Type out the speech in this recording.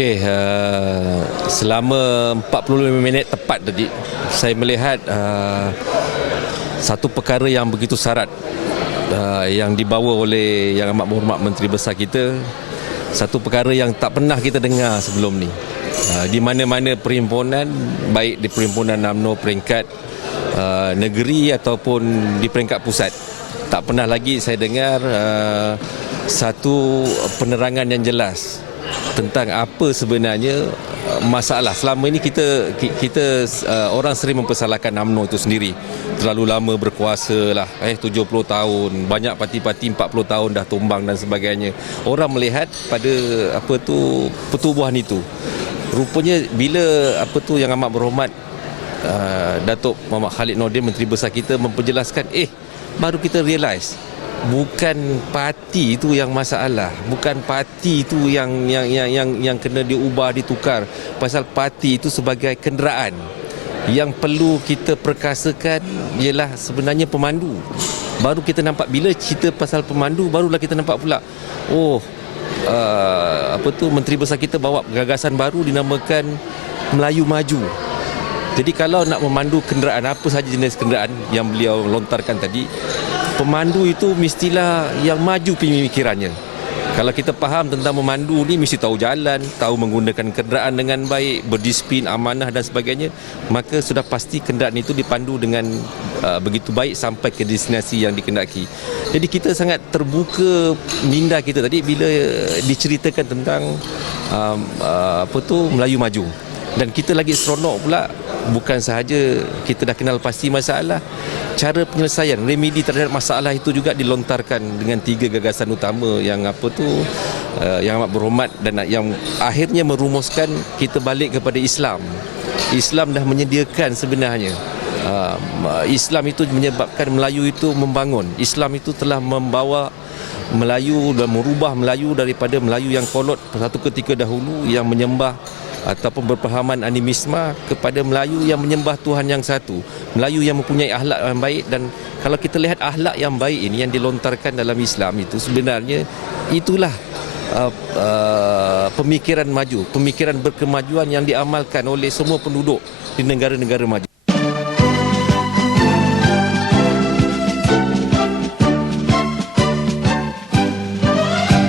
Okey, uh, selama 45 minit tepat tadi saya melihat uh, satu perkara yang begitu syarat uh, yang dibawa oleh yang amat berhormat Menteri Besar kita satu perkara yang tak pernah kita dengar sebelum ni. Uh, di mana-mana perhimpunan baik di perhimpunan UMNO peringkat uh, negeri ataupun di peringkat pusat tak pernah lagi saya dengar uh, satu penerangan yang jelas tentang apa sebenarnya uh, masalah. Selama ini kita kita uh, orang sering mempersalahkan UMNO itu sendiri. Terlalu lama berkuasa lah eh 70 tahun. Banyak parti-parti 40 tahun dah tumbang dan sebagainya. Orang melihat pada apa tu pertubuhan itu. Rupanya bila apa tu yang amat berhormat uh, Datuk Muhammad Khalid Nordin Menteri Besar kita memperjelaskan eh baru kita realise bukan parti itu yang masalah. Bukan parti itu yang yang yang yang yang kena diubah ditukar. Pasal parti itu sebagai kenderaan. Yang perlu kita perkasakan ialah sebenarnya pemandu. Baru kita nampak bila cerita pasal pemandu barulah kita nampak pula oh uh, apa tu menteri besar kita bawa gagasan baru dinamakan Melayu Maju. Jadi kalau nak memandu kenderaan apa saja jenis kenderaan yang beliau lontarkan tadi pemandu itu mestilah yang maju pemikirannya. Kalau kita faham tentang memandu ni mesti tahu jalan, tahu menggunakan kenderaan dengan baik, berdisiplin, amanah dan sebagainya, maka sudah pasti kenderaan itu dipandu dengan uh, begitu baik sampai ke destinasi yang dikendaki. Jadi kita sangat terbuka minda kita tadi bila diceritakan tentang um, uh, apa tu Melayu maju. Dan kita lagi seronok pula bukan sahaja kita dah kenal pasti masalah cara penyelesaian remedi terhadap masalah itu juga dilontarkan dengan tiga gagasan utama yang apa tu uh, yang amat berhormat dan yang akhirnya merumuskan kita balik kepada Islam. Islam dah menyediakan sebenarnya uh, Islam itu menyebabkan Melayu itu membangun. Islam itu telah membawa Melayu dan merubah Melayu daripada Melayu yang kolot satu ketika dahulu yang menyembah ataupun berpahaman animisma kepada Melayu yang menyembah Tuhan yang satu. Melayu yang mempunyai akhlak yang baik dan kalau kita lihat akhlak yang baik ini yang dilontarkan dalam Islam itu sebenarnya itulah uh, uh, pemikiran maju, pemikiran berkemajuan yang diamalkan oleh semua penduduk di negara-negara maju.